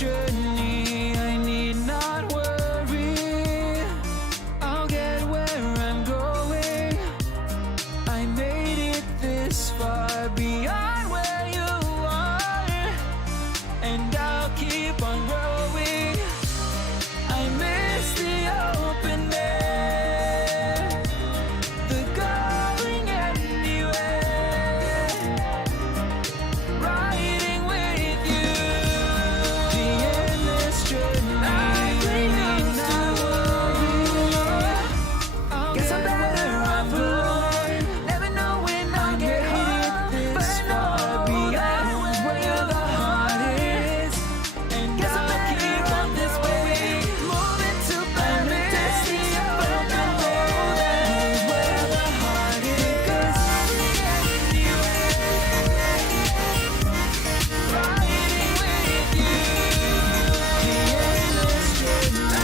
journey, I need not worry. I'll get where I'm going. I made it this far, beyond where you are, and I'll keep on growing. I miss the open air, the going anywhere, riding with you, the endless journey. I need not worry. Guess I'm better off alone, never know when I'll get home, but I know beyond where the heart is, and guess I'm better off this way, moving to better days, but I know that where the heart is, 'cause anyway, riding with you, the endless journey. I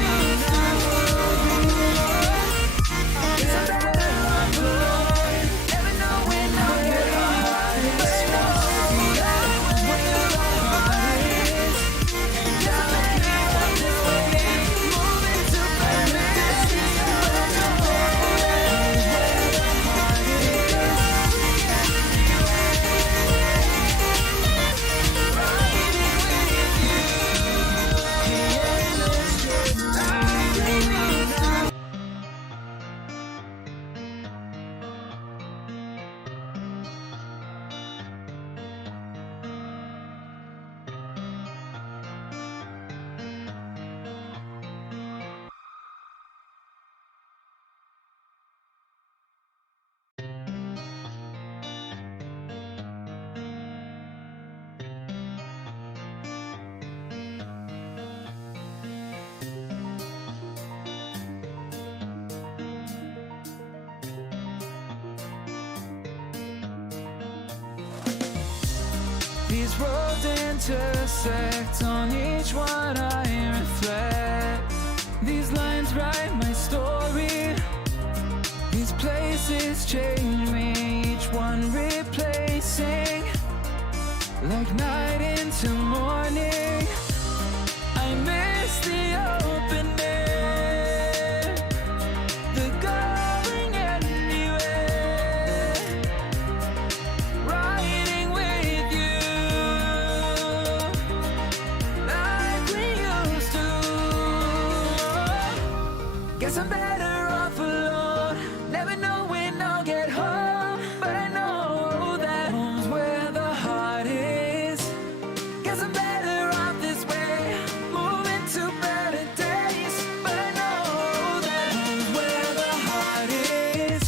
need not worry. Guess I'm better off alone, never know when I'll get home, but I know beyond where the heart is, and I'll keep on this way, moving to better days, but I know where the heart is, riding with you, the endless journey. These roads intersect, on each one I reflect. These lines write my story. These places change me, each one replacing, like night into morning. I miss the open air, the going anywhere, riding with you, like we used to. Guess I'm better off alone, never know when I'll get home, but I know that home's where the heart is. Guess I'm better off this way, moving to better days, but I know that home's where the heart is.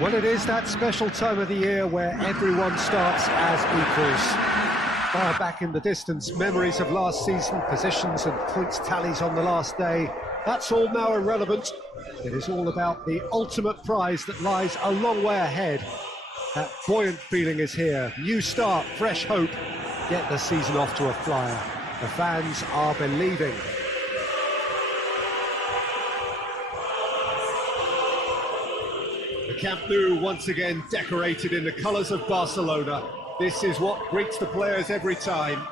Well, it is that special time of the year where everyone starts as equals. Far back in the distance, memories of last season, positions and points tallies on the last day, that's all now irrelevant. It is all about the ultimate prize that lies a long way ahead. That buoyant feeling is here. New start, fresh hope. Get the season off to a flyer. The fans are believing. The Camp Nou once again decorated in the colours of Barcelona. This is what greets the players every time.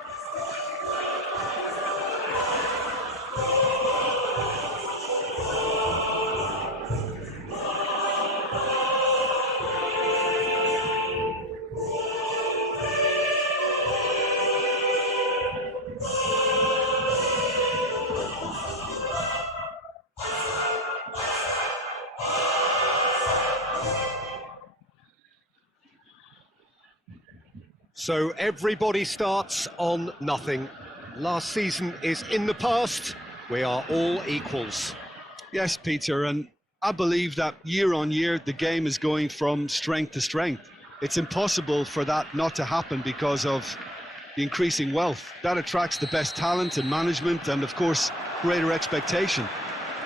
So everybody starts on nothing. Last season is in the past. We are all equals. Yes, Peter, and I believe that year on year the game is going from strength to strength. It's impossible for that not to happen because of the increasing wealth. That attracts the best talent and management and, of course, greater expectation.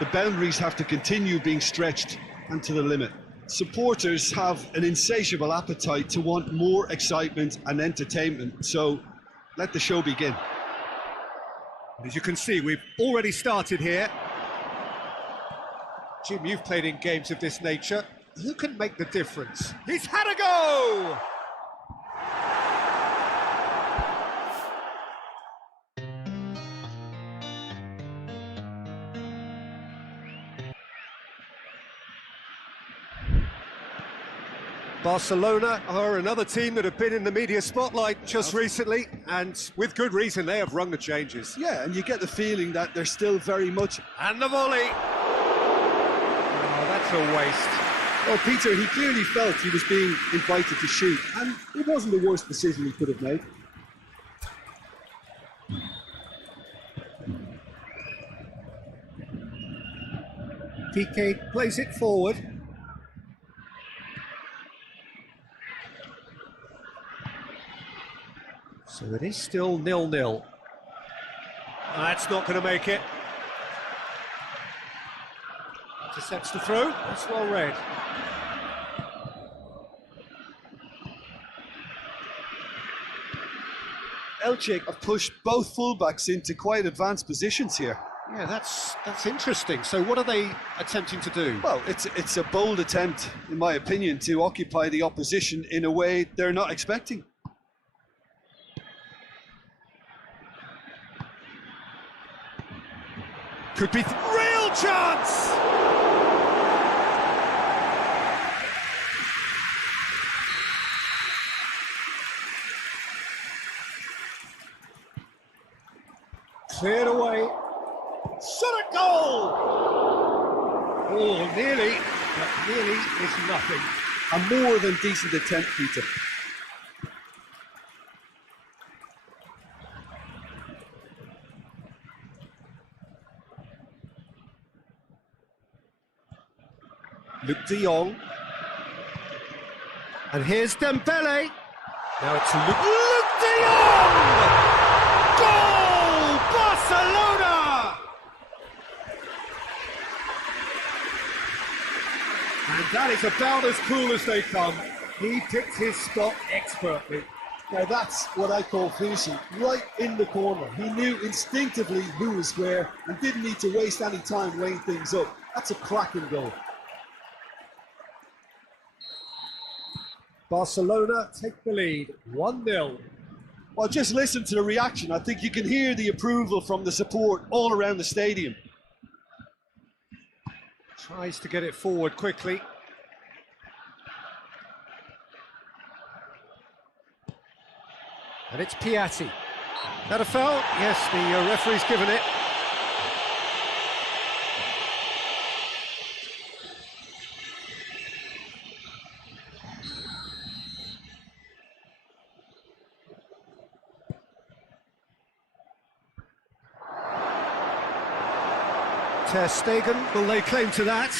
The boundaries have to continue being stretched and to the limit. Supporters have an insatiable appetite to want more excitement and entertainment, so let the show begin. As you can see, we've already started here. Jim, you've played in games of this nature. Who can make the difference? He's had a go! Barcelona are another team that have been in the media spotlight just recently, and with good reason. They have rung the changes. Yeah, and you get the feeling that they're still very much... And the volley! Oh, that's a waste. Well, Peter, he clearly felt he was being invited to shoot, and it wasn't the worst decision he could have made. Piqué plays it forward. So it is still 0-0. That's not going to make it. Intercepts the throw. That's well read. Elche have pushed both fullbacks into quite advanced positions here. Yeah, that's interesting. So what are they attempting to do? Well, it's a bold attempt, in my opinion, to occupy the opposition in a way they're not expecting. Could be real chance! Cleared away. Shot a goal! Oh, nearly, but nearly is nothing. A more than decent attempt, Peter. Luke de Jong. And here's Dembele. Now it's Luke de Jong! Goal! Barcelona! And that is about as cool as they come. He picked his spot expertly. Now that's what I call finishing, right in the corner. He knew instinctively who was where and didn't need to waste any time weighing things up. That's a cracking goal. Barcelona take the lead, 1-0. Well, just listen to the reaction. I think you can hear the approval from the support all around the stadium. Tries to get it forward quickly. And it's Piatti. That a foul? Yes, the referee's given it. Ter Stegen will lay claim to that.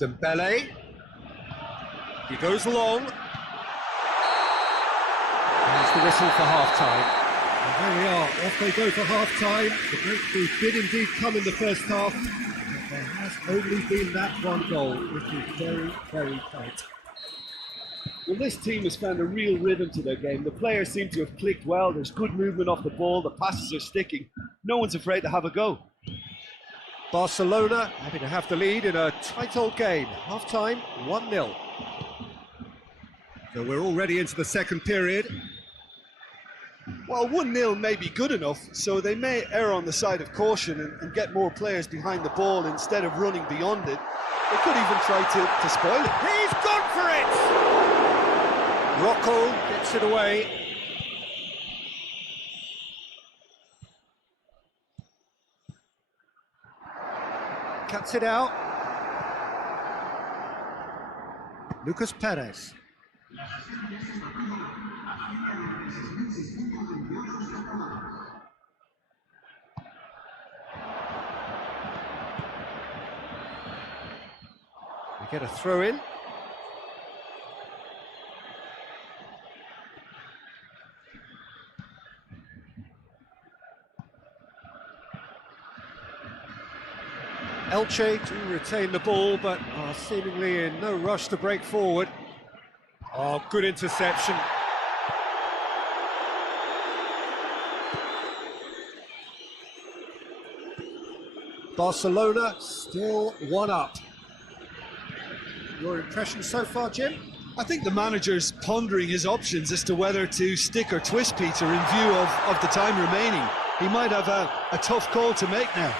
Dembele. He goes long. There's the whistle for half-time. And there we are, off they go for half-time. The breakthrough did indeed come in the first half, but there has only been that one goal, which is very, very tight. Well, this team has found a real rhythm to their game. The players seem to have clicked well. There's good movement off the ball. The passes are sticking. No one's afraid to have a go. Barcelona happy to have the lead in a tight old game. Half-time, 1-0. So we're already into the second period. Well, 1-0 may be good enough, so they may err on the side of caution and get more players behind the ball instead of running beyond it. They could even try to spoil it. He's gone for it! Rocco gets it away. Cuts it out. Lucas Perez. We get a throw in. Elche do retain the ball, but are seemingly in no rush to break forward. Oh, good interception. Barcelona still one up. Your impression so far, Jim? I think the manager's pondering his options as to whether to stick or twist Peter in view of the time remaining. He might have a tough call to make now.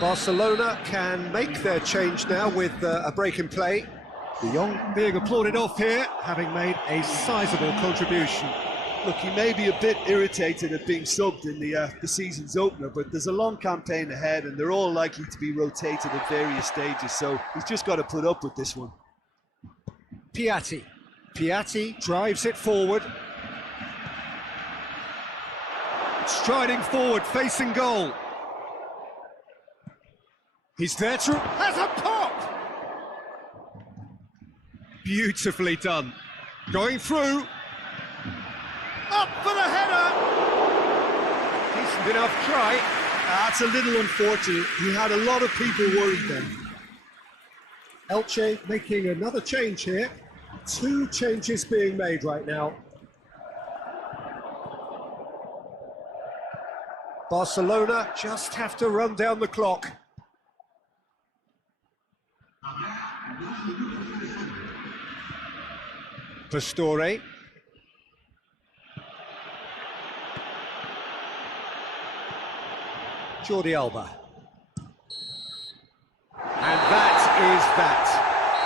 Barcelona can make their change now with a break in play. De Jong being applauded off here, having made a sizable contribution. Look, he may be a bit irritated at being subbed in the season's opener, but there's a long campaign ahead and they're all likely to be rotated at various stages, so he's just got to put up with this one. Piatti. Piatti drives it forward. Striding forward, facing goal. He's there to... has a pop! Beautifully done. Going through. Up for the header! Decent enough try. That's a little unfortunate. He had a lot of people worried then. Elche making another change here. 2 changes being made right now. Barcelona just have to run down the clock. Pastore. Jordi Alba. And that is that.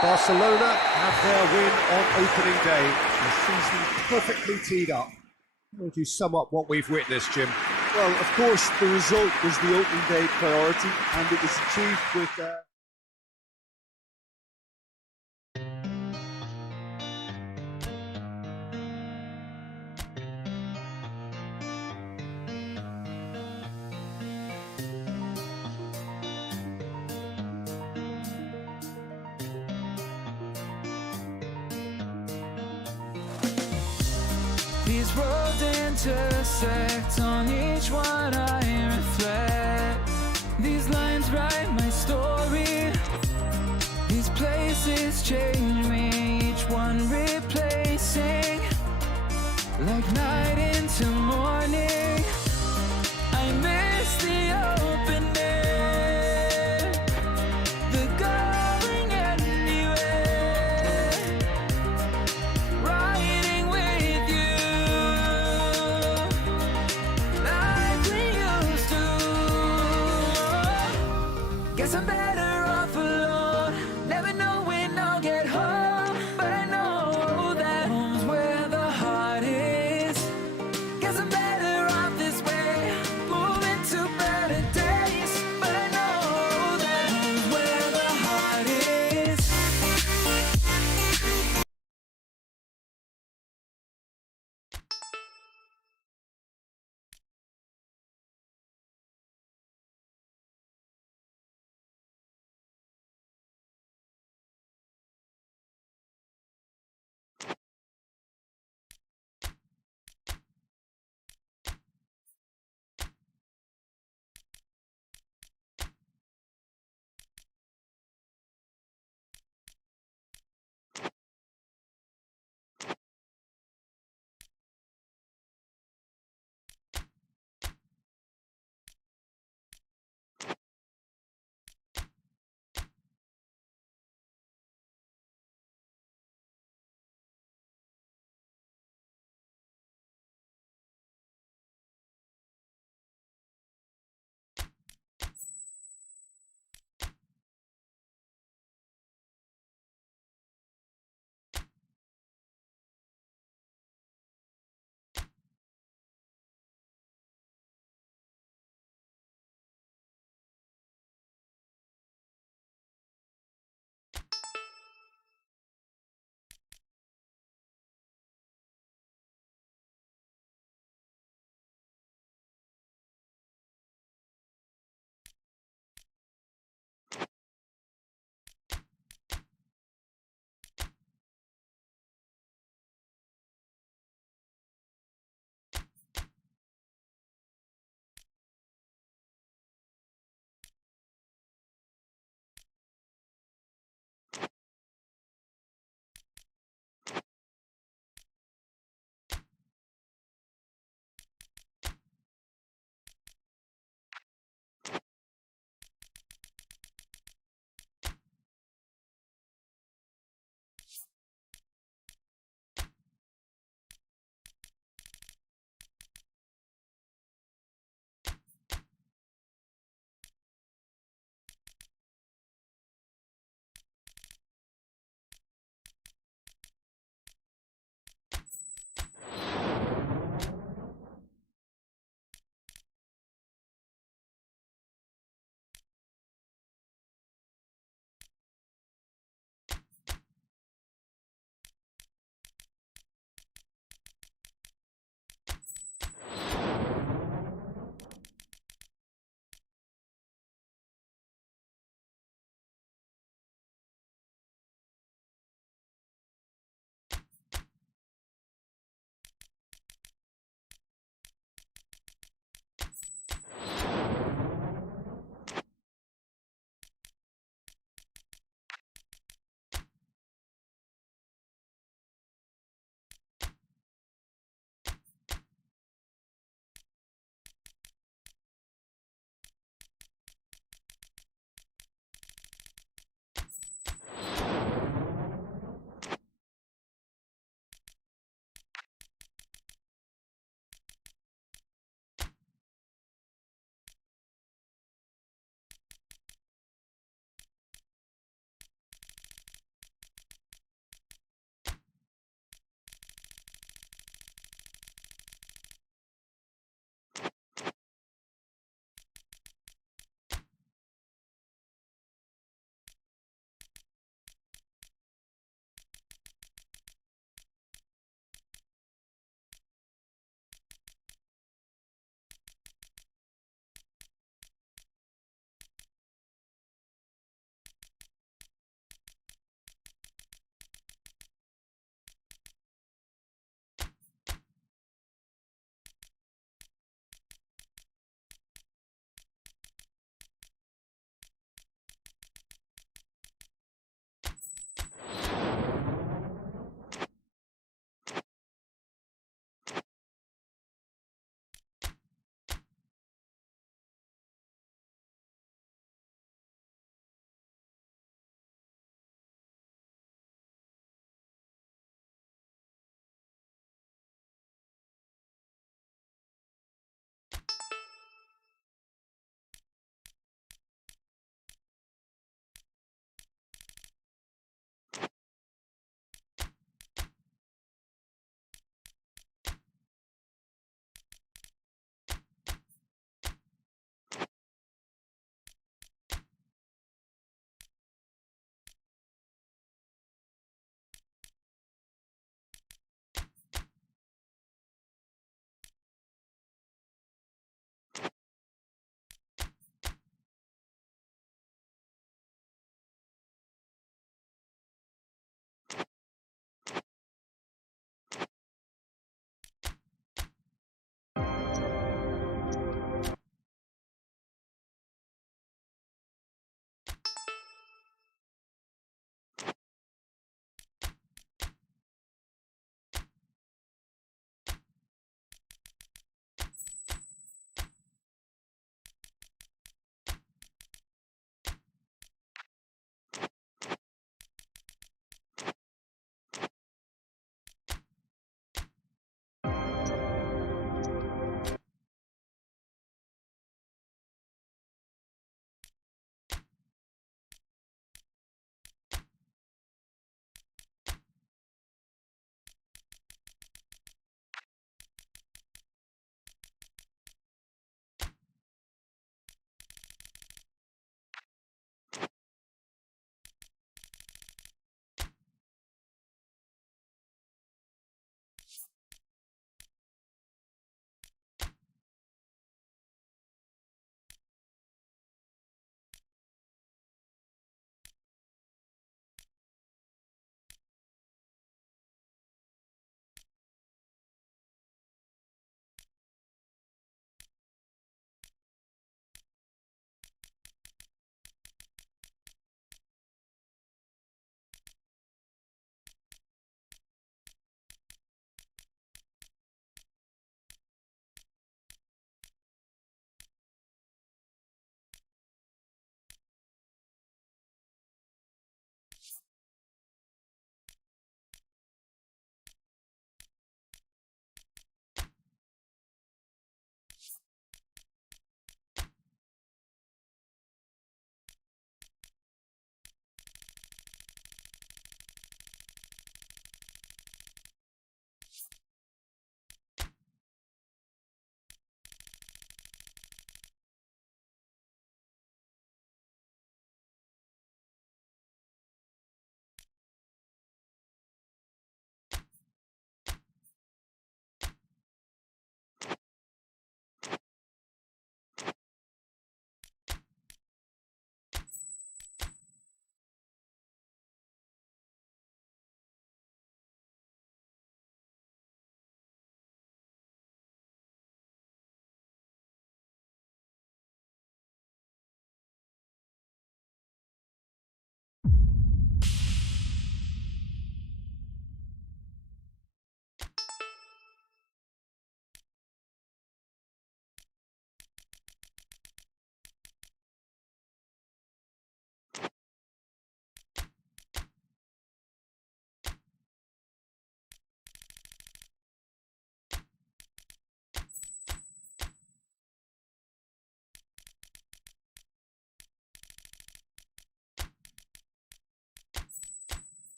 Barcelona have their win on opening day. The season perfectly teed up. How would you sum up what we've witnessed, Jim? Well, of course, the result was the opening day priority, and it was achieved with... These roads intersect, on each one I reflect. These lines write my story. These places change me, each one replacing. Like night into morning, I miss the open air, the going anywhere, riding with you like we used to. Guess I'm better off alone, never know when I'll get home, but I know that home's where the heart is. Guess I'm better off this way, moving to better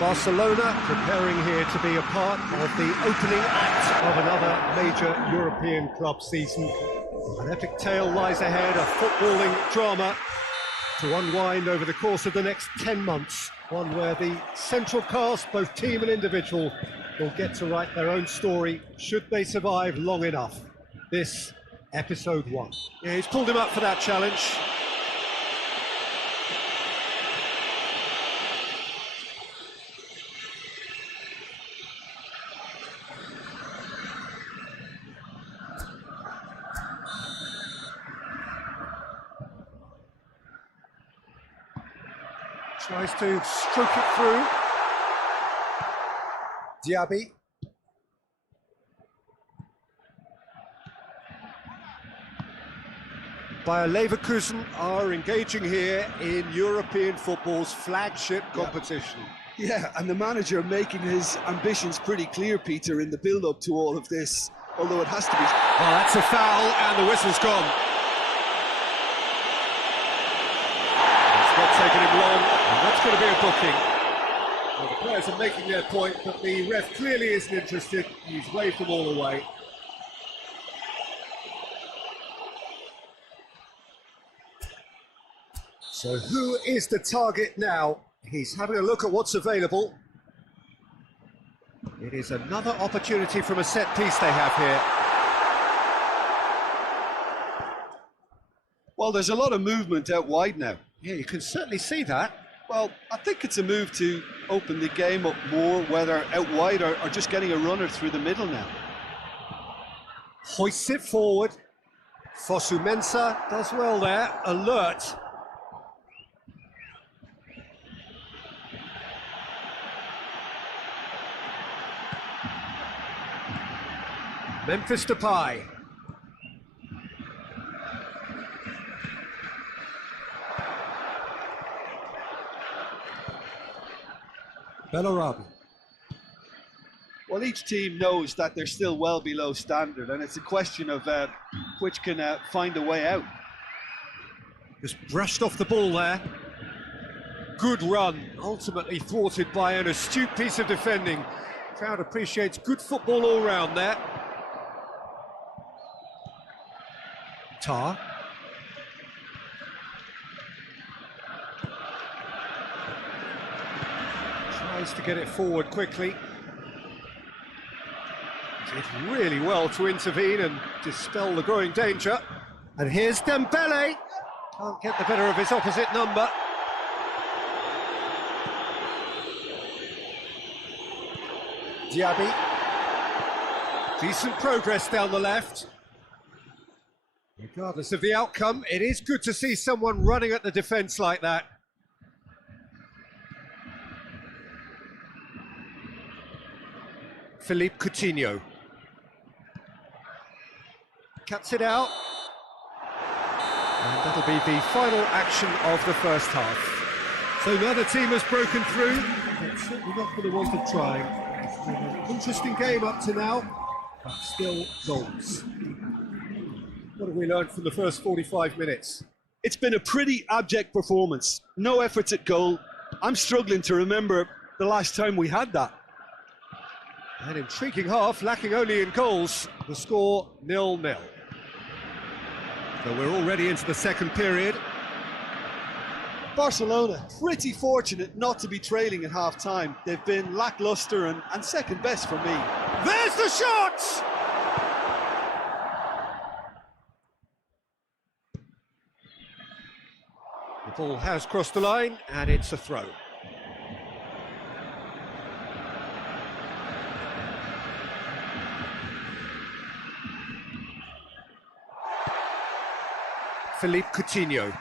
Barcelona preparing here to be a part of the opening act of another major European club season. An epic tale lies ahead, a footballing drama to unwind over the course of the next 10 months. One where the central cast, both team and individual, will get to write their own story should they survive long enough. This, episode 1. Yeah, he's pulled him up for that challenge. Tries to stroke it through. Diaby. Bayer Leverkusen are engaging here in European football's flagship competition. Yeah, and the manager making his ambitions pretty clear, Peter, in the build-up to all of this, although it has to be... Well, that's a foul, and the whistle's gone. It's not taking him long, and that's going to be a booking. Well, the players are making their point, but the ref clearly isn't interested. He's waved them all away. So who is the target now? He's having a look at what's available. It is another opportunity from a set piece they have here. Well, there's a lot of movement out wide now. Yeah, you can certainly see that. Well, I think it's a move to open the game up more, whether out wide or just getting a runner through the middle now. Hoists it forward. Fosu Mensah does well there, alert. Memphis Depay. Bellarabi. Well, each team knows that they're still well below standard, and it's a question of which can find a way out. Just brushed off the ball there. Good run, ultimately thwarted by an astute piece of defending. Crowd appreciates good football all round there. Tar. Tries to get it forward quickly. Did really well to intervene and dispel the growing danger. And here's Dembele. Can't get the better of his opposite number. Diaby. Decent progress down the left. Regardless of the outcome, it is good to see someone running at the defence like that. Philippe Coutinho. Cuts it out. And that'll be the final action of the first half. So now the team has broken through. It's certainly not going to want to try. It's been an interesting game up to now, but still goals. What have we learned from the first 45 minutes? It's been a pretty abject performance. No efforts at goal. I'm struggling to remember the last time we had that. An intriguing half, lacking only in goals. The score 0-0. So we're already into the second period. Barcelona, pretty fortunate not to be trailing at half-time. They've been lacklustre and second best for me. There's the shot! The ball has crossed the line, and it's a throw. Philippe Coutinho.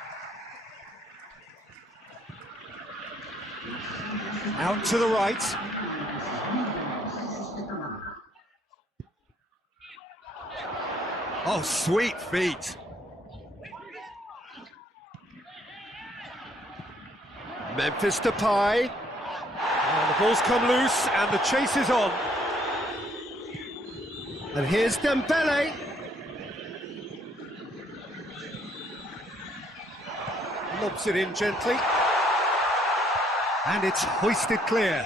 Out to the right. Oh, sweet feet. Memphis Depay. Oh, the ball's come loose and the chase is on. And here's Dembele. Lobs it in gently. And it's hoisted clear.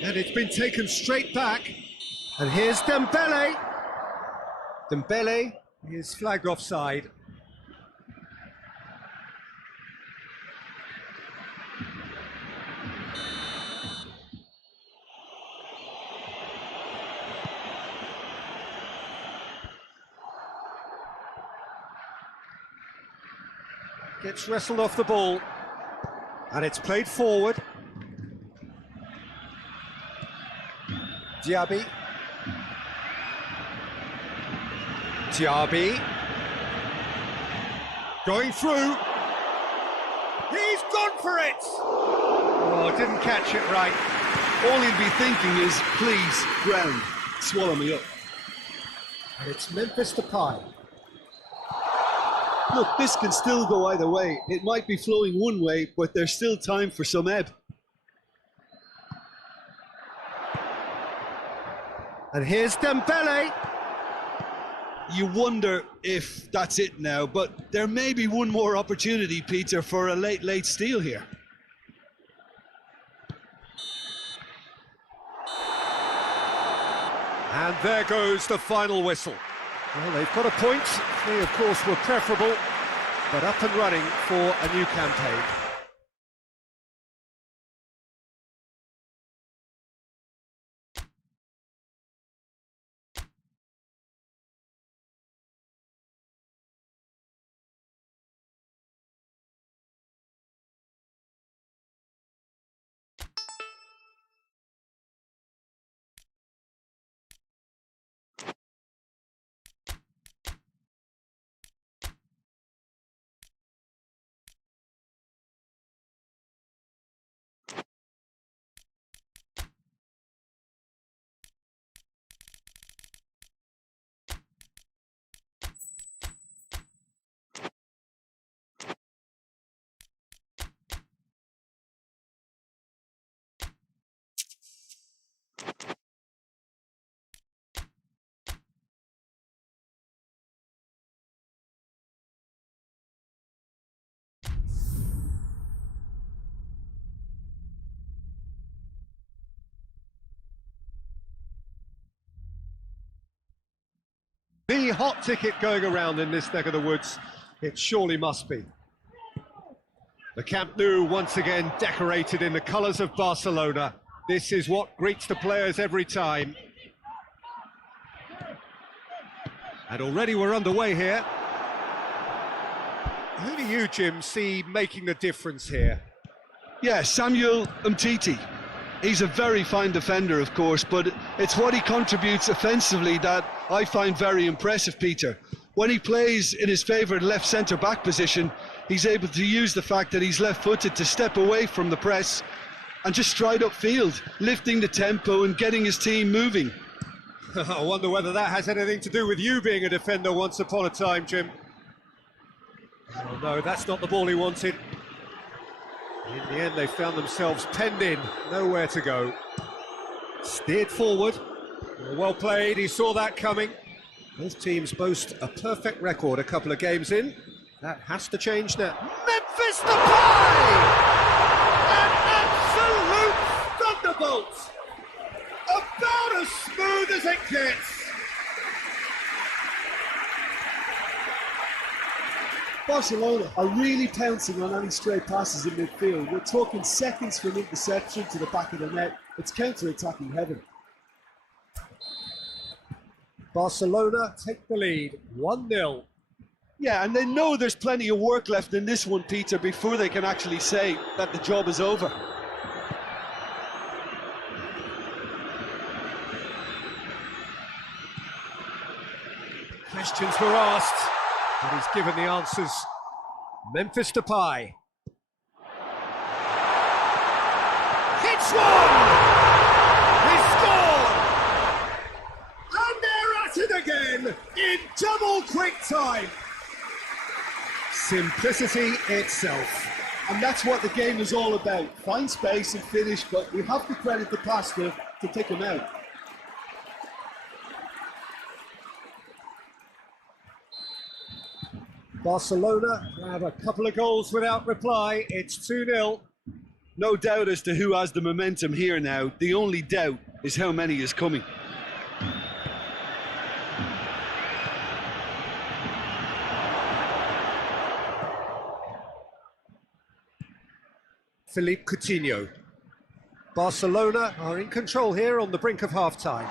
And it's been taken straight back. And here's Dembele. Dembele is flagged offside. Gets wrestled off the ball. And it's played forward. Diaby. Diaby. Going through. He's gone for it! Oh, didn't catch it right. All he'll be thinking is, please, ground, swallow me up. And it's Memphis Depay. Look, this can still go either way. It might be flowing one way, but there's still time for some ebb. And here's Dembele. You wonder if that's it now, but there may be one more opportunity, Peter, for a late steal here. And there goes the final whistle. Well, they've got a point. They, of course, were preferable, but up and running for a new campaign. The hot ticket going around in this neck of the woods, it surely must be. The Camp Nou once again decorated in the colours of Barcelona. This is what greets the players every time. And already we're underway here. Who do you, Jim, see making the difference here? Yeah, Samuel Umtiti. He's a very fine defender, of course, but it's what he contributes offensively that I find very impressive, Peter. When he plays in his favourite left centre-back position, he's able to use the fact that he's left-footed to step away from the press and just stride upfield, lifting the tempo and getting his team moving. I wonder whether that has anything to do with you being a defender once upon a time, Jim. Oh no, that's not the ball he wanted. In the end, they found themselves penned in, nowhere to go. Steered forward. Well played, he saw that coming. Both teams boast a perfect record a couple of games in. That has to change now. Memphis Depay! An absolute thunderbolt! About as smooth as it gets! Barcelona are really pouncing on any stray passes in midfield. We're talking seconds from interception to the back of the net. It's counter-attacking heaven. Barcelona take the lead, 1-0. Yeah, and they know there's plenty of work left in this one, Peter, before they can actually say that the job is over. Questions were asked, but he's given the answers. Memphis Depay. Hits one! He scored! And they're at it again in double quick time. Simplicity itself. And that's what the game is all about. Find space and finish, but we have to credit the passer to pick him out. Barcelona have a couple of goals without reply. It's 2-0. No doubt as to who has the momentum here now. The only doubt is how many is coming. Philippe Coutinho. Barcelona are in control here on the brink of half-time.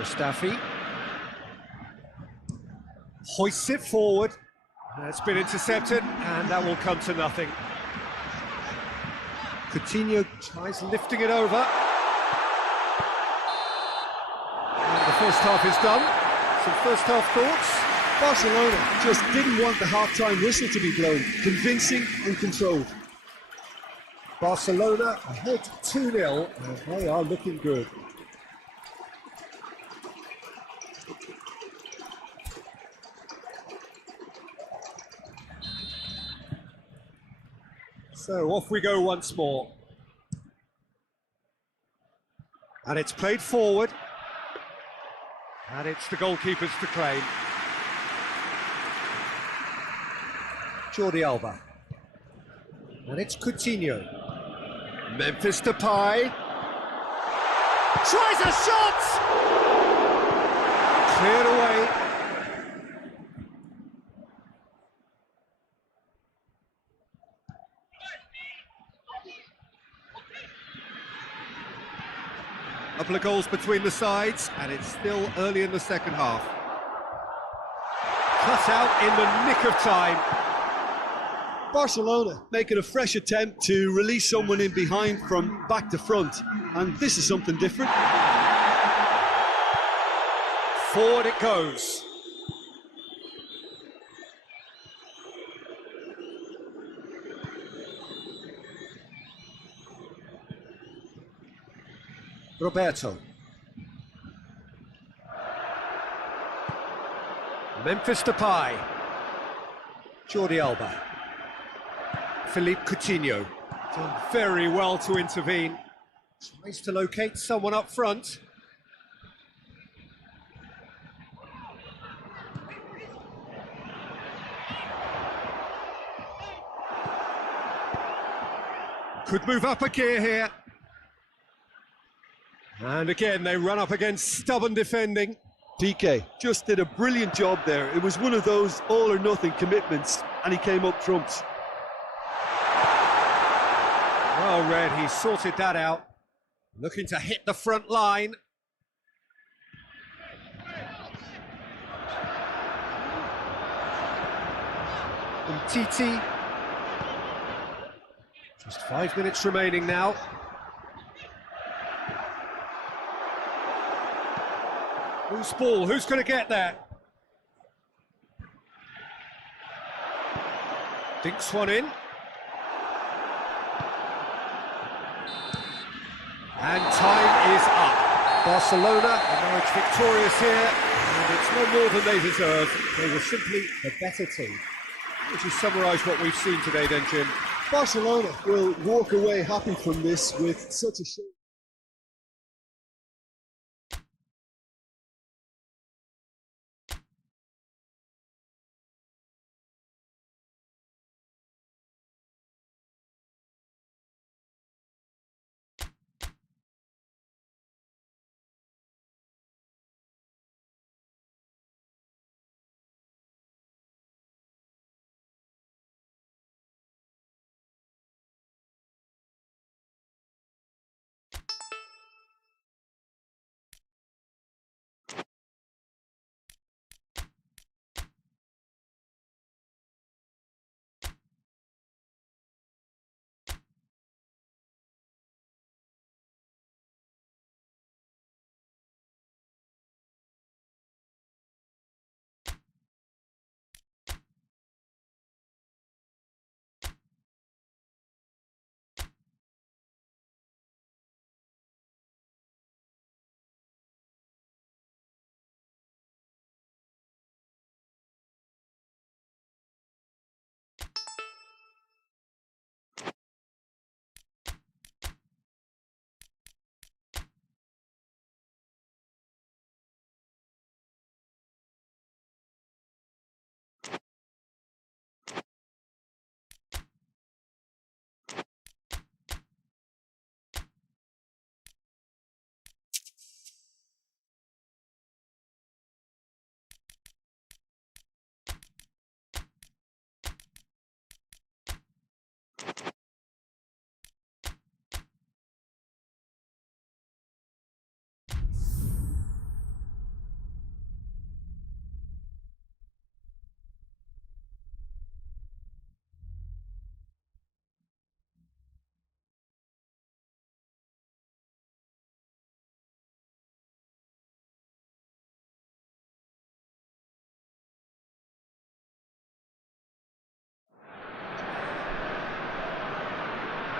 Mustafi hoists it forward. That's been intercepted, and that will come to nothing. Coutinho tries lifting it over. And the first half is done. Some first half thoughts. Barcelona just didn't want the half-time whistle to be blown. Convincing and controlled. Barcelona ahead 2-0, and they are looking good. So off we go once more. And it's played forward. And it's the goalkeepers to claim. Jordi Alba. And it's Coutinho. Memphis Depay. Tries a shot! Cleared away. Couple of goals between the sides, and it's still early in the second half. Cut out in the nick of time. Barcelona making a fresh attempt to release someone in behind from back to front, and this is something different. Forward it goes. Roberto. Memphis Depay. Jordi Alba. Philippe Coutinho. Done very well to intervene. Tries to locate someone up front. Could move up a gear here. And again, they run up against stubborn defending. PK just did a brilliant job there. It was one of those all or nothing commitments, and he came up trumps. Well read, he sorted that out. Looking to hit the front line. Titi. Just 5 minutes remaining now. Loose ball, who's going to get there? Dinks one in. And time is up. Barcelona emerge victorious here, and it's no more than they deserve. They were simply the better team. Would you summarise what we've seen today then, Jim? Barcelona will walk away happy from this with such a show.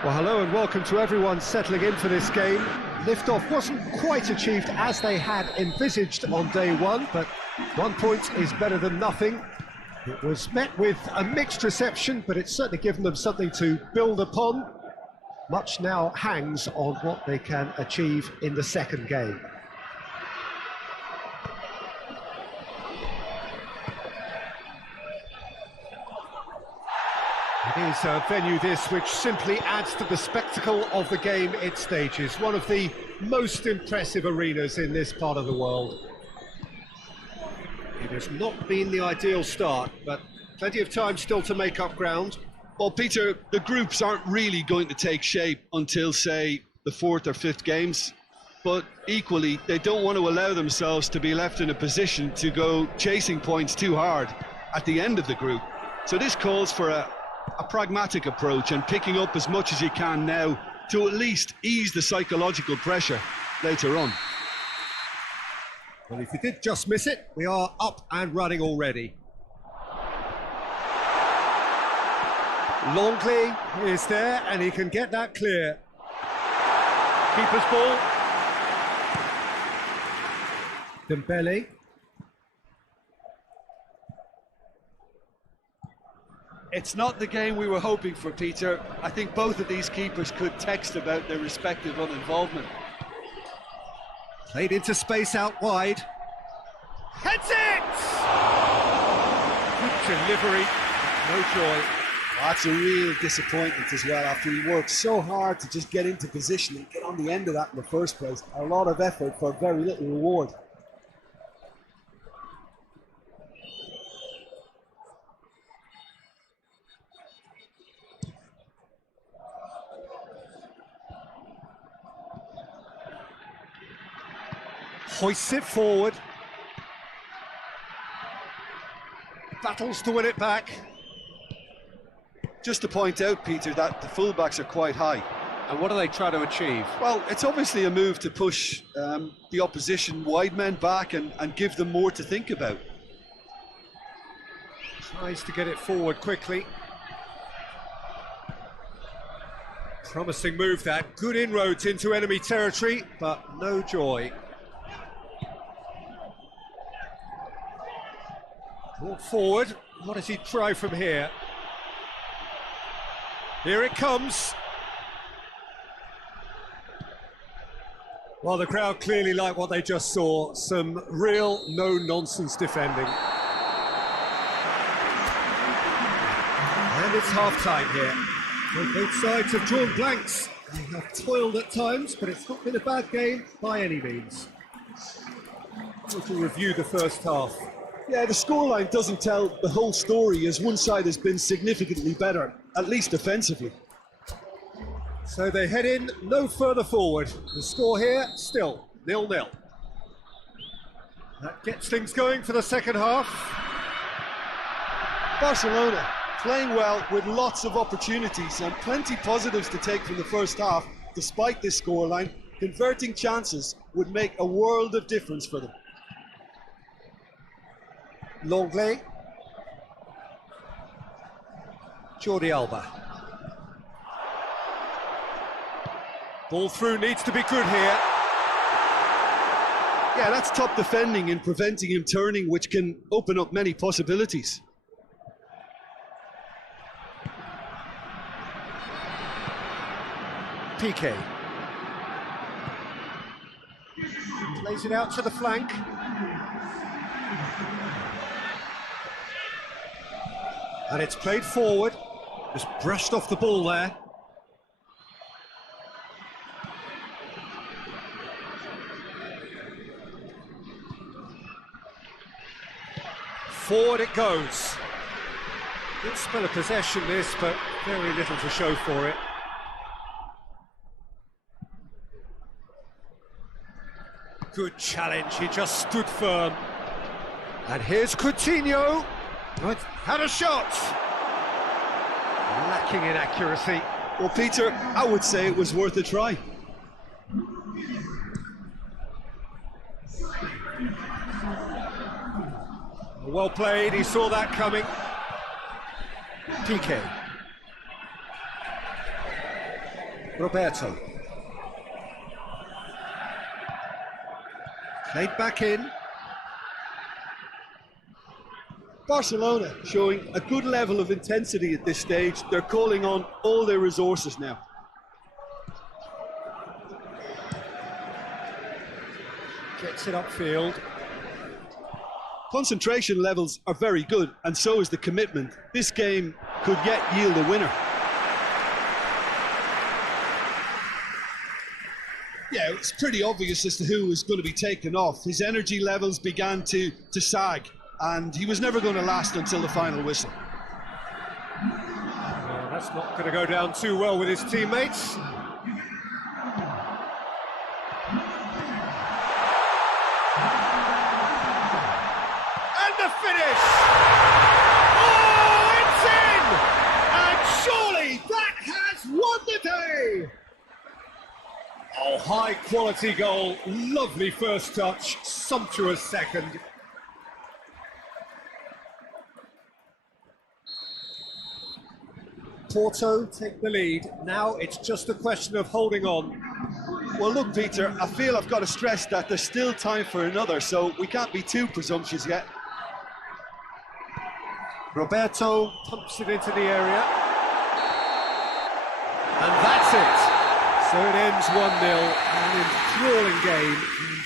Well, hello and welcome to everyone settling in for this game. Liftoff wasn't quite achieved as they had envisaged on day one, but 1 point is better than nothing. It was met with a mixed reception, but it's certainly given them something to build upon. Much now hangs on what they can achieve in the second game. It is a venue this which simply adds to the spectacle of the game it stages. One of the most impressive arenas in this part of the world. It has not been the ideal start, but plenty of time still to make up ground. Well, Peter, the groups aren't really going to take shape until, say, the 4th or 5th games. But equally, they don't want to allow themselves to be left in a position to go chasing points too hard at the end of the group. So this calls for a pragmatic approach and picking up as much as you can now to at least ease the psychological pressure later on. Well, if you did just miss it, we are up and running already. Longley is there and he can get that clear. Keeper's ball. Dembele. It's not the game we were hoping for, Peter. I think both of these keepers could text about their respective uninvolvement. Played into space out wide. Heads it! Good delivery, no joy. That's a real disappointment as well, after he worked so hard to just get into position and get on the end of that in the first place. A lot of effort for very little reward. Hoists it forward. Battles to win it back. Just to point out, Peter, that the fullbacks are quite high. And what do they try to achieve? Well, it's obviously a move to push the opposition wide men back and give them more to think about. Tries to get it forward quickly. Promising move that. Good inroads into enemy territory, but no joy. Brought forward. What does he try from here? Here it comes. Well, the crowd clearly like what they just saw. Some real no-nonsense defending. And it's half-time here. Well, both sides have drawn blanks. They have toiled at times, but it's not been a bad game by any means. We'll review the first half. Yeah, the scoreline doesn't tell the whole story, as one side has been significantly better, at least defensively. So they head in no further forward. The score here, still 0-0. That gets things going for the second half. Barcelona playing well with lots of opportunities and plenty positives to take from the first half. Despite this scoreline, converting chances would make a world of difference for them. Longley. Jordi Alba. Ball through needs to be good here. Yeah, that's top defending and preventing him turning, which can open up many possibilities. PK. Plays it out to the flank. And it's played forward. Just brushed off the ball there. Forward it goes. Good spell of possession this, but very little to show for it. Good challenge, he just stood firm. And here's Coutinho. Had a shot. Lacking in accuracy. Well, Peter, I would say it was worth a try. Well played, he saw that coming. PK. Roberto. Played back in. Barcelona showing a good level of intensity at this stage. They're calling on all their resources now. Gets it upfield. Concentration levels are very good, and so is the commitment. This game could yet yield a winner. Yeah, it's pretty obvious as to who was going to be taken off. His energy levels began to sag, and he was never going to last until the final whistle. Well, that's not going to go down too well with his teammates. And the finish! Oh, it's in! And surely that has won the day! Oh, high quality goal, lovely first touch, sumptuous second. Porto take the lead. Now it's just a question of holding on. Well, look, Peter, I feel I've got to stress that there's still time for another, so we can't be too presumptuous yet. Roberto pumps it into the area. And that's it. So it ends 1-0, an enthralling game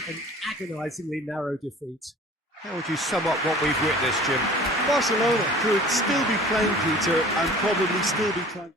and an agonisingly narrow defeat. How would you sum up what we've witnessed, Jim? Barcelona could still be playing, Peter, and probably still be trying.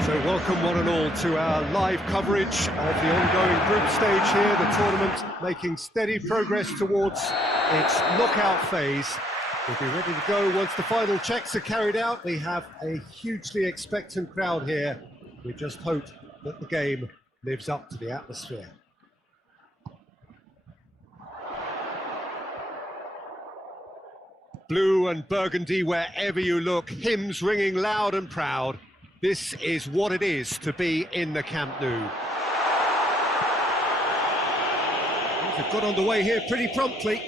So welcome one and all to our live coverage of the ongoing group stage here, the tournament making steady progress towards its knockout phase. We'll be ready to go once the final checks are carried out. We have a hugely expectant crowd here. We just hope that the game lives up to the atmosphere. Blue and burgundy wherever you look, hymns ringing loud and proud. This is what it is to be in the Camp Nou. They've got underway here pretty promptly.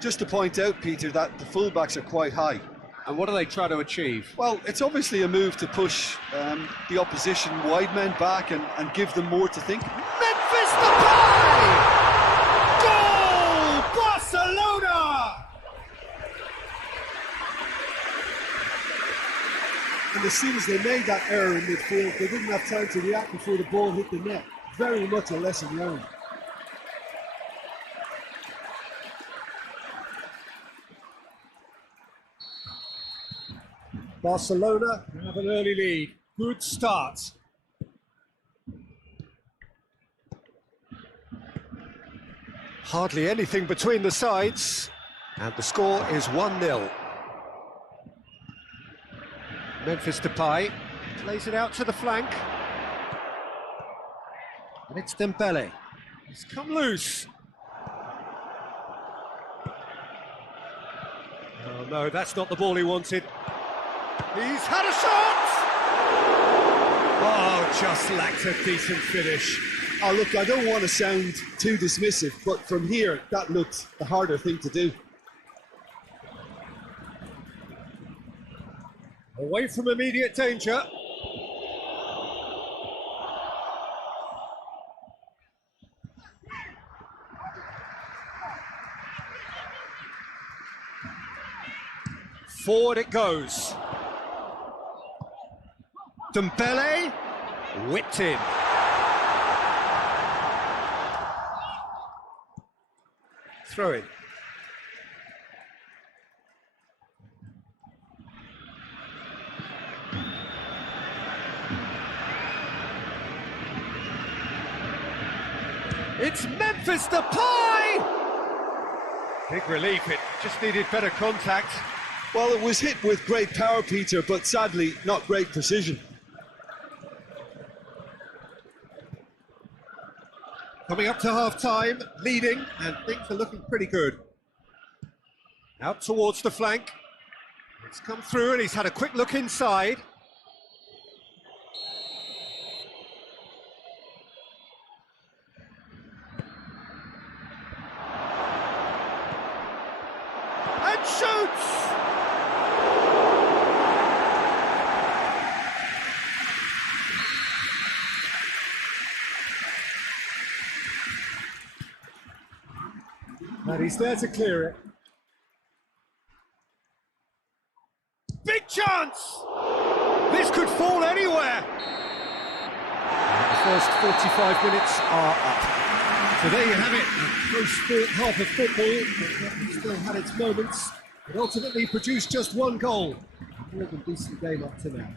Just to point out, Peter, that the fullbacks are quite high. And what do they try to achieve? Well, it's obviously a move to push the opposition wide men back and give them more to think. Memphis Depay! Goal! Barcelona! And as soon as they made that error in midfield, they didn't have time to react before the ball hit the net. Very much a lesson learned. Barcelona have an early lead. Good start. Hardly anything between the sides, and the score is 1-0. Memphis Depay plays it out to the flank. And it's Dembele. He's come loose. Oh no, that's not the ball he wanted. He's had a shot! Oh, just lacked a decent finish. Oh, look, I don't want to sound too dismissive, but from here, that looked the harder thing to do. Away from immediate danger. Forward it goes. Dembele, whipped in. Throw in. It's Memphis Depay! Big relief, it just needed better contact. Well, it was hit with great power, Peter, but sadly, not great precision. Coming up to half-time, leading, and things are looking pretty good. Out towards the flank. It's come through and he's had a quick look inside. And shoots! And he's there to clear it. Big chance! This could fall anywhere! And the first 45 minutes are up. So there you have it, a close half of football, but still had its moments. It ultimately produced just one goal. A more than decent game up to now.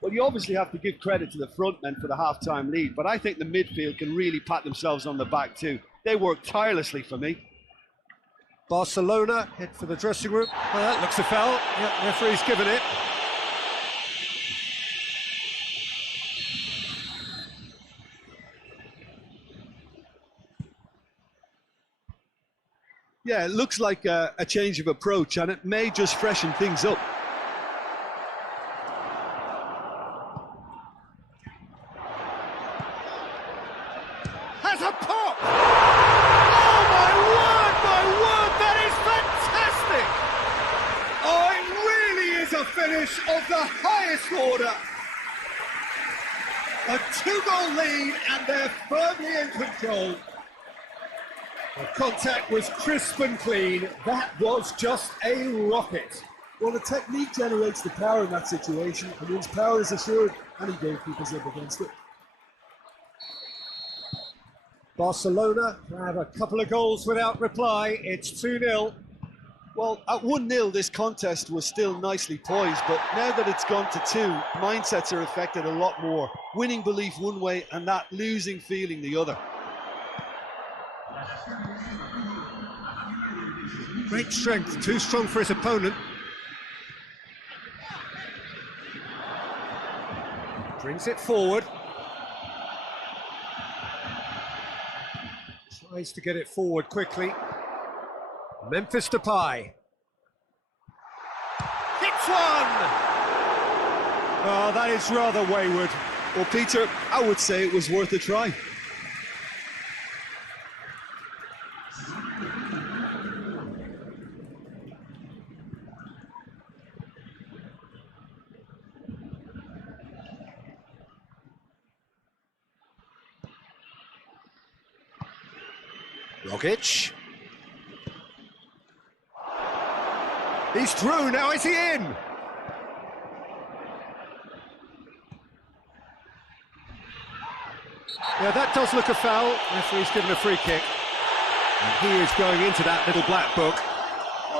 Well, you obviously have to give credit to the front men for the half-time lead, but I think the midfield can really pat themselves on the back too. They worked tirelessly for me. Barcelona head for the dressing room. Well, that looks a foul. Yep, referee's given it. Yeah, it looks like a change of approach, and it may just freshen things up. Has a pop! Oh my word, that is fantastic! Oh, it really is a finish of the highest order. A 2-goal lead and they're firmly in control. The contact was crisp and clean. That was just a rocket. Well, the technique generates the power in that situation, and once power is assured, any goalkeeper's up against it. Barcelona have a couple of goals without reply. It's 2-0. Well, at 1-0, this contest was still nicely poised, but now that it's gone to 2, mindsets are affected a lot more. Winning belief one way and that losing feeling the other. Great strength, too strong for his opponent. Brings it forward. Tries to get it forward quickly. Memphis Depay. Hits one! Oh, that is rather wayward. Well, Peter, I would say it was worth a try. Rogic. He's through, now is he in? Yeah, that does look a foul. Referee's given a free kick. And he is going into that little black book.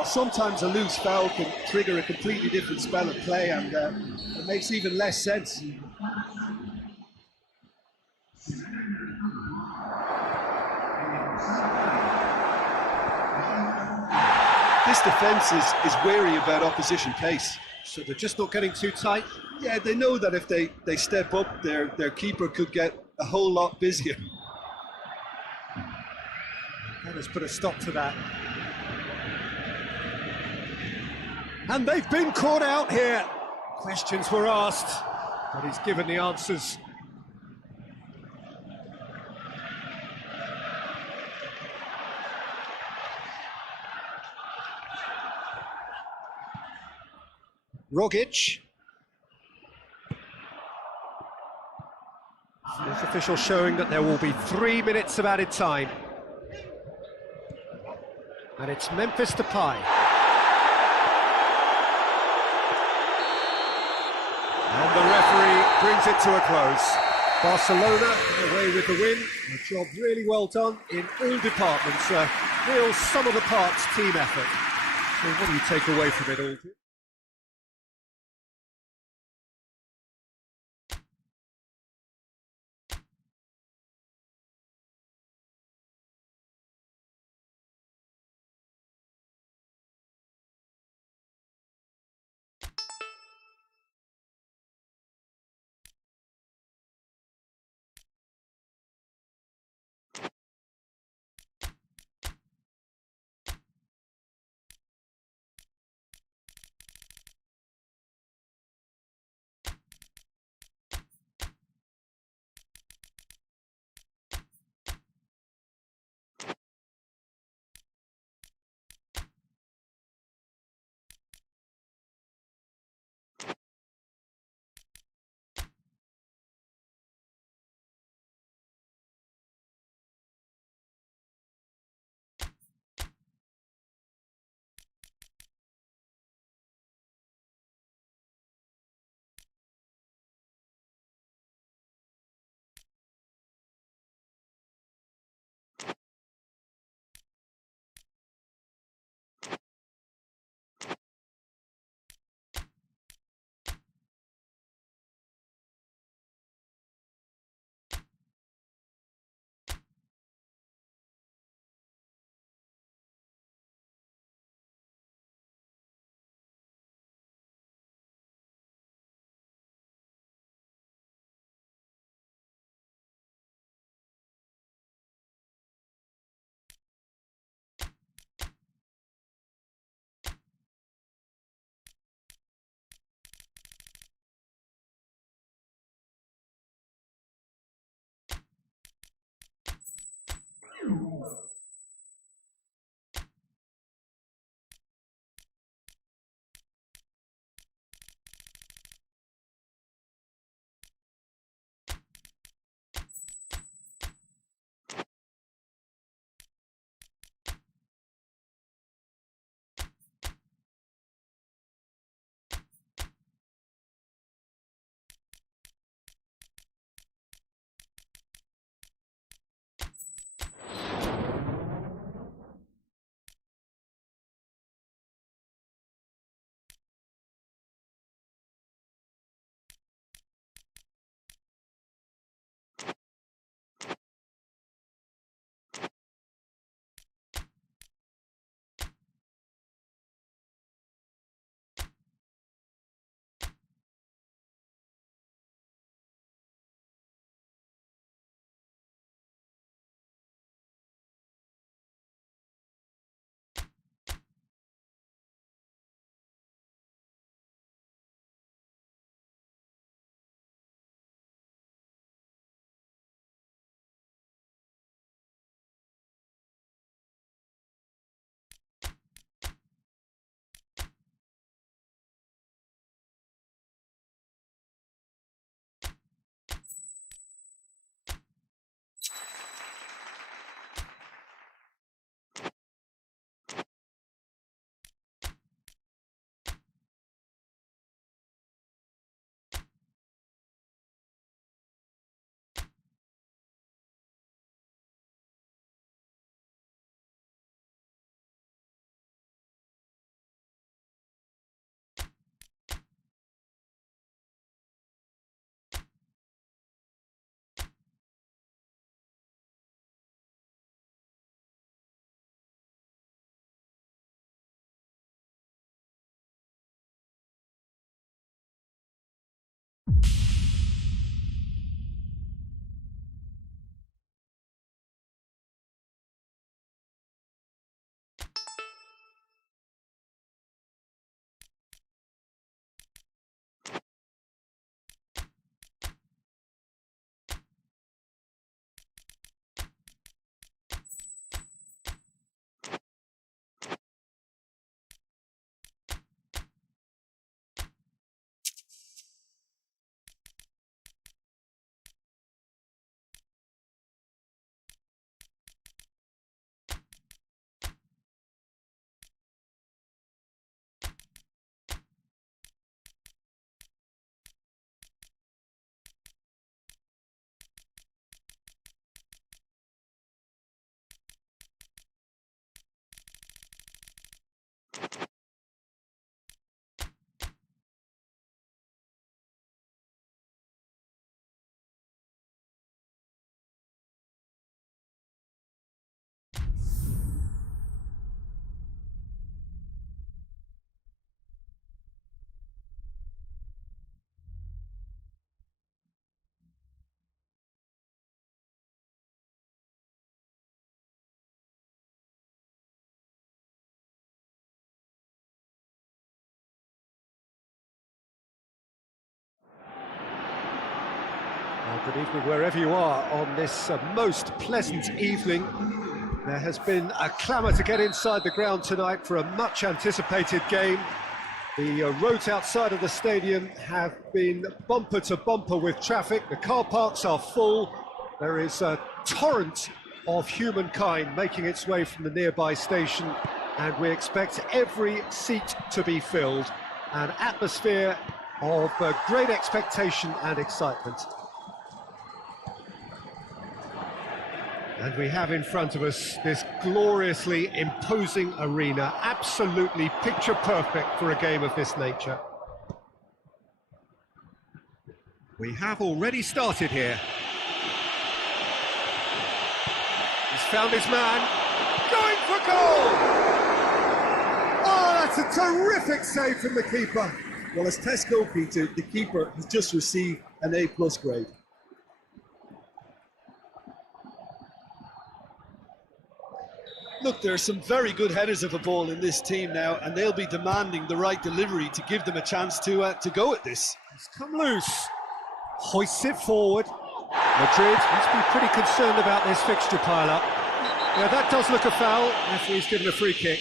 Sometimes a loose foul can trigger a completely different spell of play, and it makes even less sense. This defence is wary about opposition pace. So they're just not getting too tight. Yeah, they know that if they step up, their keeper could get a whole lot busier. That has put a stop to that. And they've been caught out here. Questions were asked, but he's given the answers. Rogic. This official showing that there will be 3 minutes of added time. And it's Memphis Depay. And the referee brings it to a close. Barcelona away with the win. A job really well done in all departments. A real sum of the parts team effort. So what do you take away from it all? Good evening wherever you are on this most pleasant evening. There has been a clamour to get inside the ground tonight for a much anticipated game. The roads outside of the stadium have been bumper to bumper with traffic. The car parks are full. There is a torrent of humankind making its way from the nearby station, and we expect every seat to be filled. An atmosphere of great expectation and excitement. And we have in front of us this gloriously imposing arena, absolutely picture perfect for a game of this nature. We have already started here. He's found his man, going for goal! Oh, that's a terrific save from the keeper. Well, as tests go, Peter, the keeper has just received an A+ grade. Look, there are some very good headers of a ball in this team now, and they'll be demanding the right delivery to give them a chance to go at this. He's come loose, hoists it forward. Madrid must be pretty concerned about this fixture pile-up. Yeah, that does look a foul. Referee's given a free kick.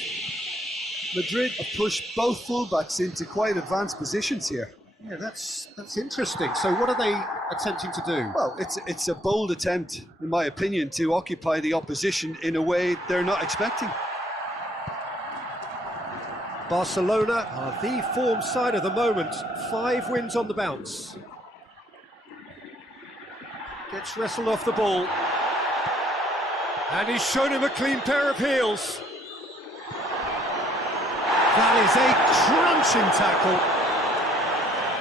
Madrid have pushed both fullbacks into quite advanced positions here. Yeah, that's interesting. So what are they attempting to do? Well, it's a bold attempt, in my opinion, to occupy the opposition in a way they're not expecting. Barcelona are the form side of the moment. 5 wins on the bounce. Gets wrestled off the ball. And he's shown him a clean pair of heels. That is a crunching tackle.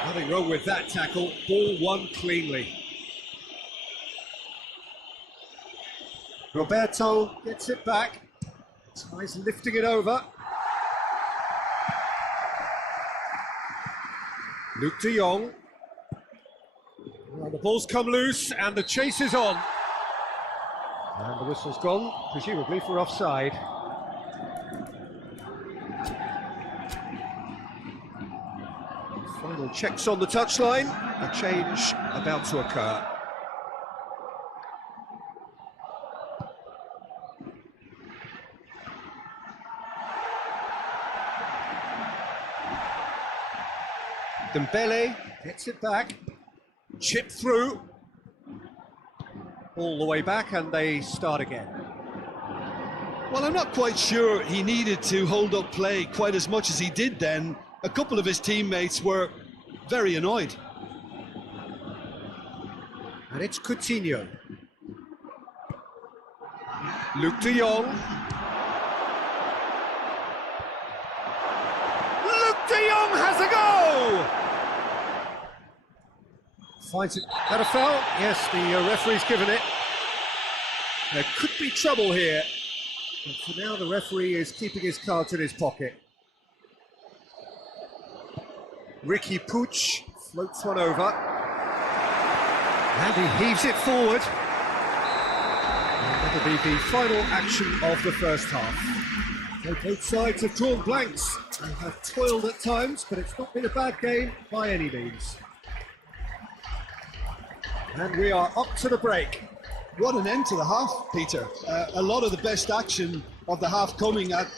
Nothing wrong with that tackle. Ball won cleanly. Roberto gets it back. Tries lifting it over. Luke de Jong. Well, the ball's come loose and the chase is on. And the whistle's gone, presumably for offside. Final checks on the touchline. A change about to occur. Dembele gets it back. Chip through. All the way back, and they start again. Well, I'm not quite sure he needed to hold up play quite as much as he did then. A couple of his teammates were very annoyed. And it's Coutinho. Luke de Jong. Luke de Jong has a go! Finds it. That a foul? Yes, the referee's given it. There could be trouble here. But for now, the referee is keeping his cards in his pocket. Ricky Puig floats one over. And he heaves it forward. And that'll be the final action of the first half. So both sides have drawn blanks and have toiled at times, but it's not been a bad game by any means. And we are up to the break. What an end to the half, Peter. A lot of the best action of the half coming at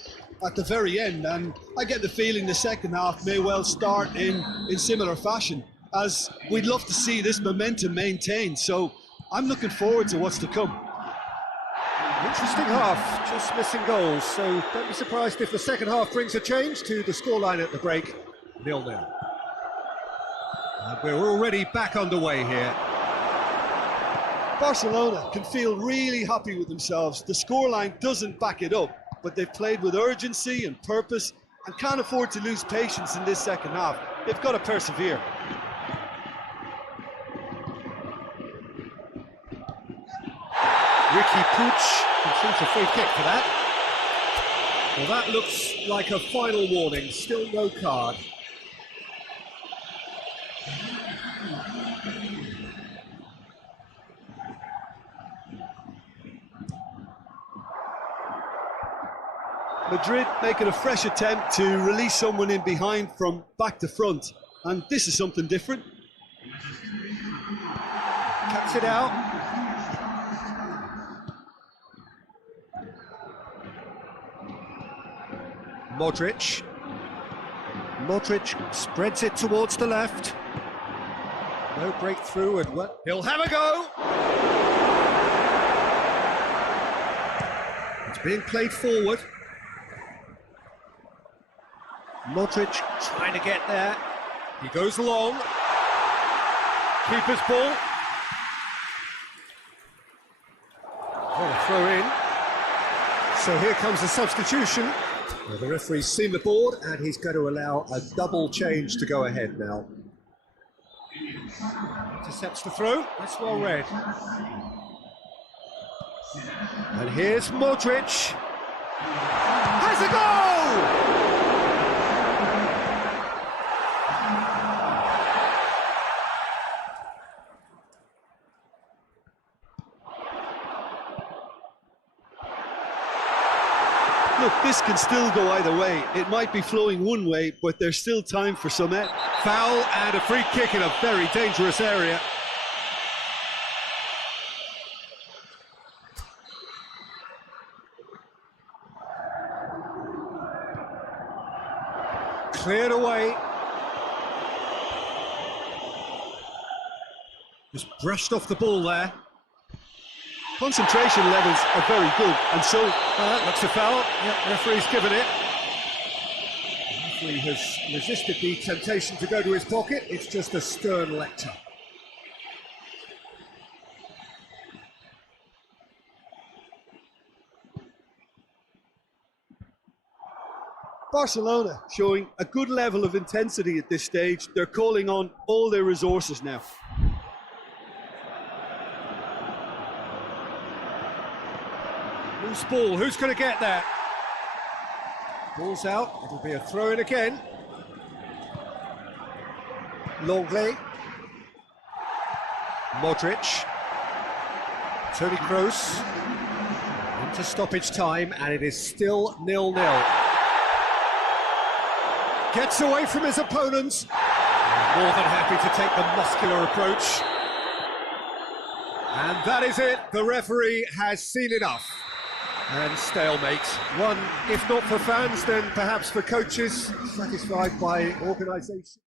the very end, and I get the feeling the second half may well start in similar fashion, as we'd love to see this momentum maintained. So I'm looking forward to what's to come. Interesting half, just missing goals, so don't be surprised if the second half brings a change to the scoreline at the break, 0-0. And we're already back underway here. Barcelona can feel really happy with themselves. The scoreline doesn't back it up, but they've played with urgency and purpose and can't afford to lose patience in this second half. They've got to persevere. Ricky Puig completes a free kick for that. Well, that looks like a final warning, still no card. Madrid making a fresh attempt to release someone in behind from back to front, and this is something different. Gets it out. Modric. Modric spreads it towards the left. No breakthrough, and what? He'll have a go. It's being played forward. Modric trying to get there. He goes long. Keeper's ball. What a throw in. So here comes the substitution. Well, the referee's seen the board and he's going to allow a double change to go ahead now. Intercepts the throw. That's well read. And here's Modric. Has a goal! Look, this can still go either way. It might be flowing one way, but there's still time for some... Foul and a free kick in a very dangerous area. Cleared away. Just brushed off the ball there. Concentration levels are very good, and so... Looks a foul. Yep, referee's given it. The referee has resisted the temptation to go to his pocket. It's just a stern lecture. Barcelona showing a good level of intensity at this stage. They're calling on all their resources now. Loose ball, who's going to get there? Ball's out, it'll be a throw in again. Longley. Modric. Toni Kroos. Into stoppage time, and it is still 0-0. Gets away from his opponents. More than happy to take the muscular approach. And that is it. The referee has seen enough. And stalemate. One, if not for fans, then perhaps for coaches, satisfied by organisation.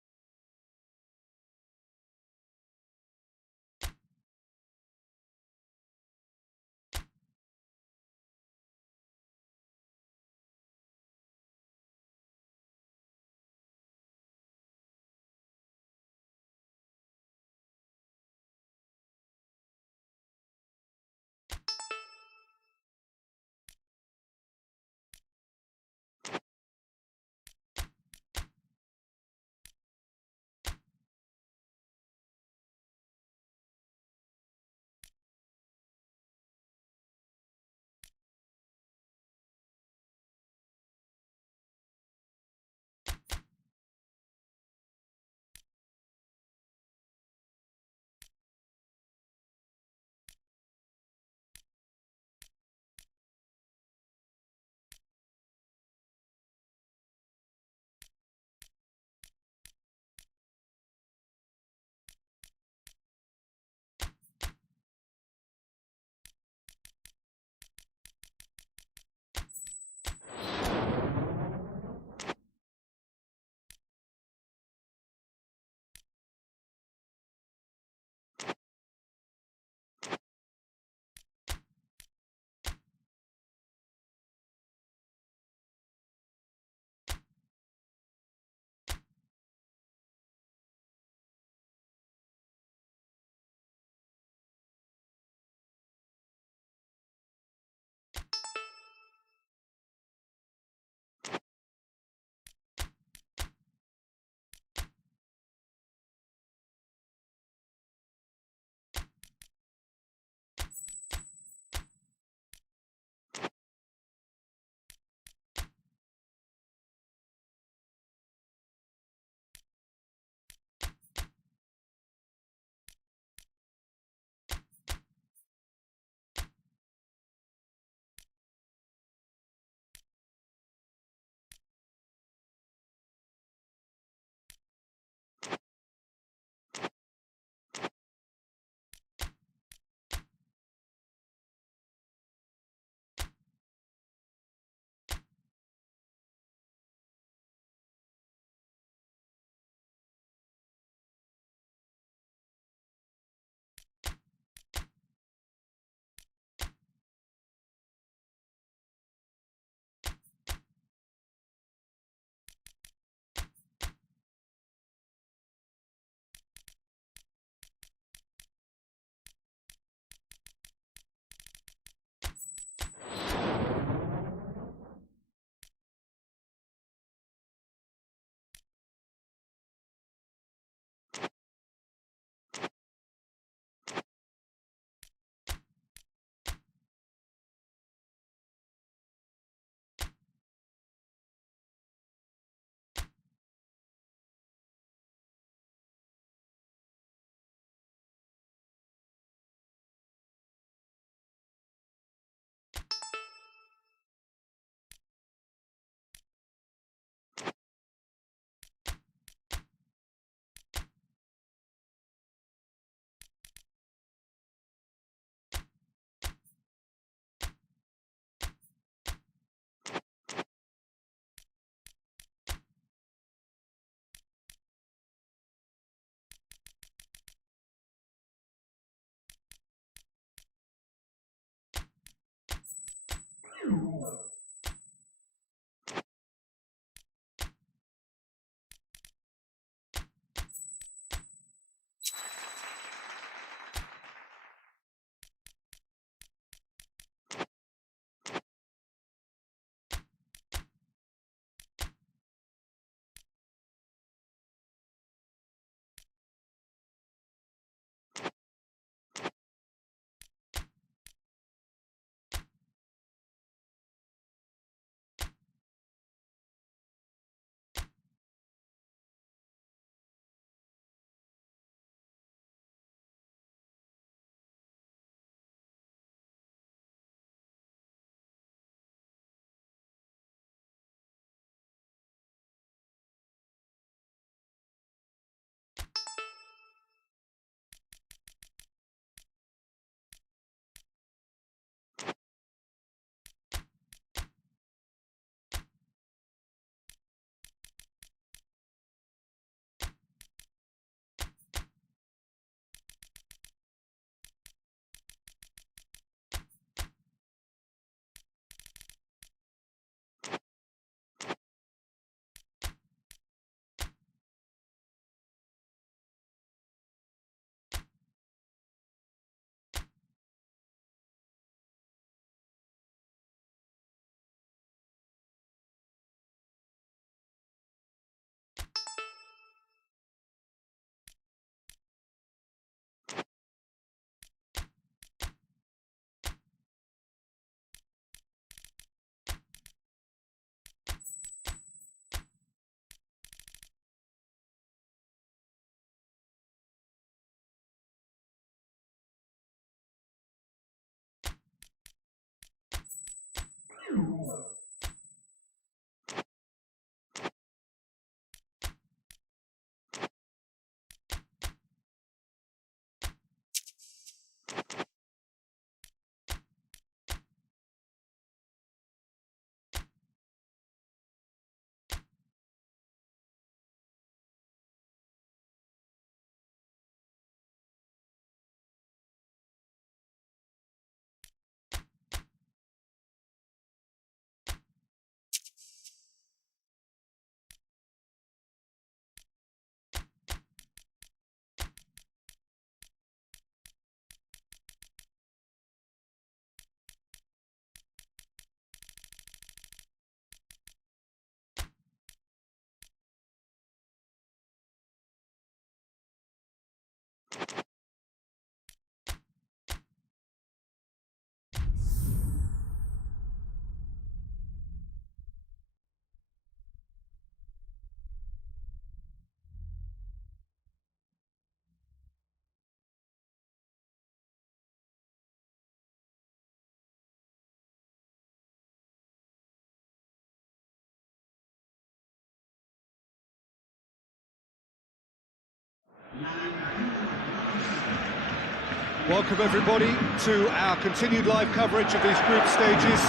Welcome everybody to our continued live coverage of these group stages.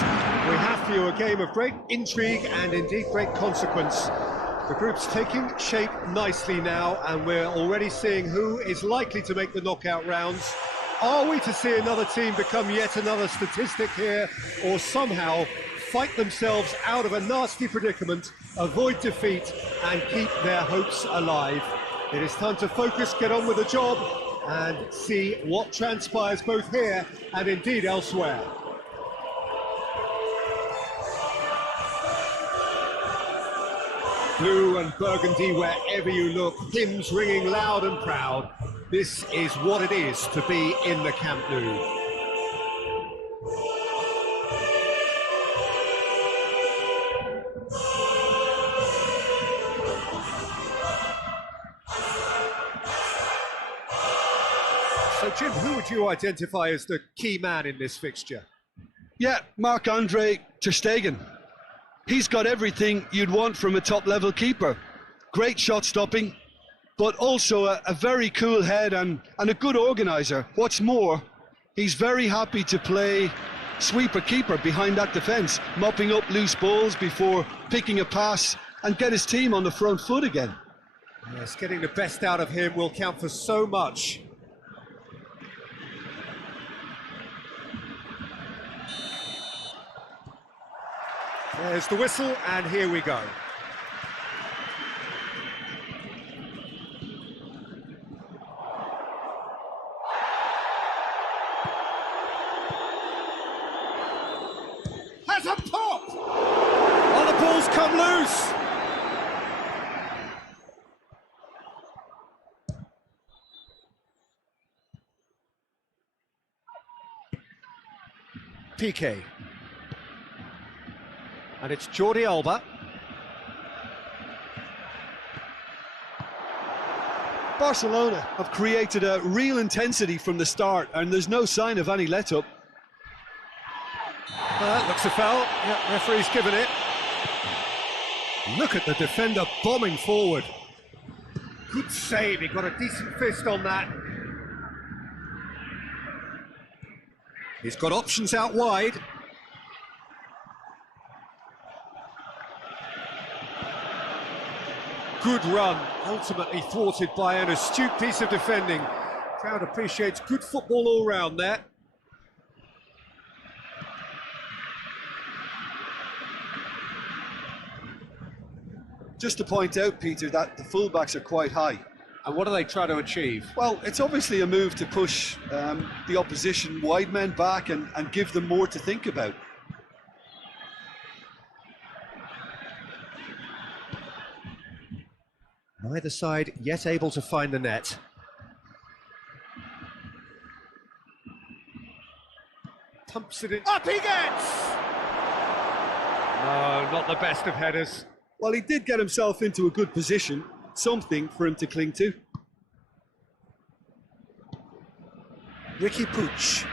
We have for you a game of great intrigue and indeed great consequence. The group's taking shape nicely now, and we're already seeing who is likely to make the knockout rounds. Are we to see another team become yet another statistic here, or somehow fight themselves out of a nasty predicament, avoid defeat and keep their hopes alive? It is time to focus, get on with the job, and see what transpires both here and indeed elsewhere. Blue and burgundy wherever you look, hymns ringing loud and proud. This is what it is to be in the Camp Nou. So Jim, who would you identify as the key man in this fixture? Yeah, Marc-Andre ter Stegen. He's got everything you'd want from a top-level keeper. Great shot stopping, but also a very cool head and a good organiser. What's more, he's very happy to play sweeper-keeper behind that defence, mopping up loose balls before picking a pass and get his team on the front foot again. Yes, getting the best out of him will count for so much. There's the whistle, and here we go. Has a pop! Oh, the ball's come loose! PK. And it's Jordi Alba. Barcelona have created a real intensity from the start, and there's no sign of any let-up. That looks a foul. Yeah, referee's given it. Look at the defender bombing forward. Good save, he got a decent fist on that. He's got options out wide. Good run, ultimately thwarted by an astute piece of defending. Crowd appreciates good football all round there. Just to point out, Peter, that the fullbacks are quite high. And what do they try to achieve? Well, it's obviously a move to push the opposition wide men back and give them more to think about. Neither side yet able to find the net. Pumps it in. Up he gets! No, not the best of headers. Well, he did get himself into a good position, something for him to cling to. Ricky Puig.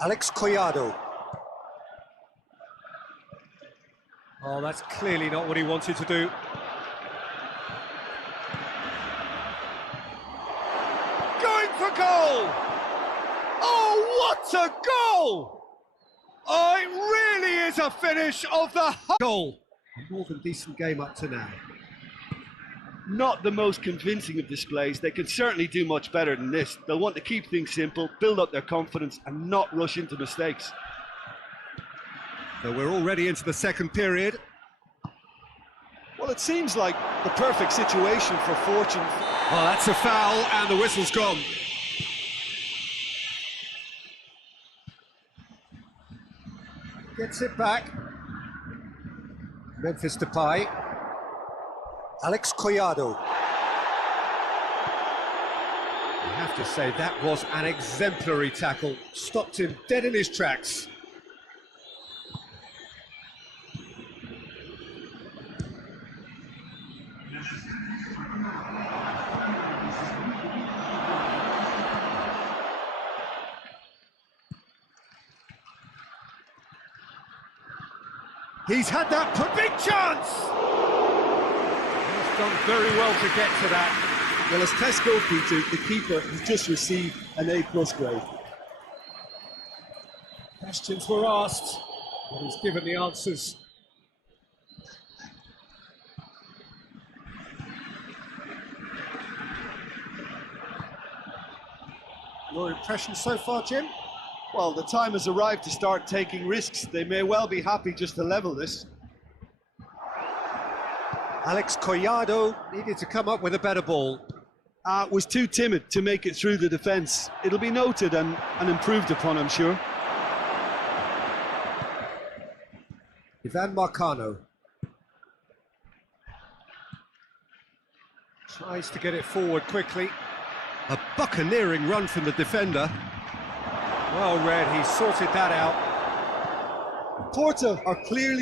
Alex Collado. Oh, that's clearly not what he wanted to do. Going for goal! Oh, what a goal! Oh, it really is a finish of the goal. A more than decent game up to now. Not the most convincing of displays. They can certainly do much better than this. They'll want to keep things simple, build up their confidence and not rush into mistakes. So we're already into the second period. Well, it seems like the perfect situation for fortune. Oh, that's a foul and the whistle's gone. Gets it back. Memphis Depay. Alex Collado. I have to say, that was an exemplary tackle. Stopped him dead in his tracks. He's had that big chance! He's done very well to get to that. Well, as Tesco, Peter, the keeper has just received an A+ grade. Questions were asked, and he's given the answers. Your impression so far, Jim? Well, the time has arrived to start taking risks. They may well be happy just to level this. Alex Collado needed to come up with a better ball. Was too timid to make it through the defence. It'll be noted and improved upon, I'm sure. Ivan Marcano. Tries to get it forward quickly. A buccaneering run from the defender. Well read, he sorted that out. Porto are clearly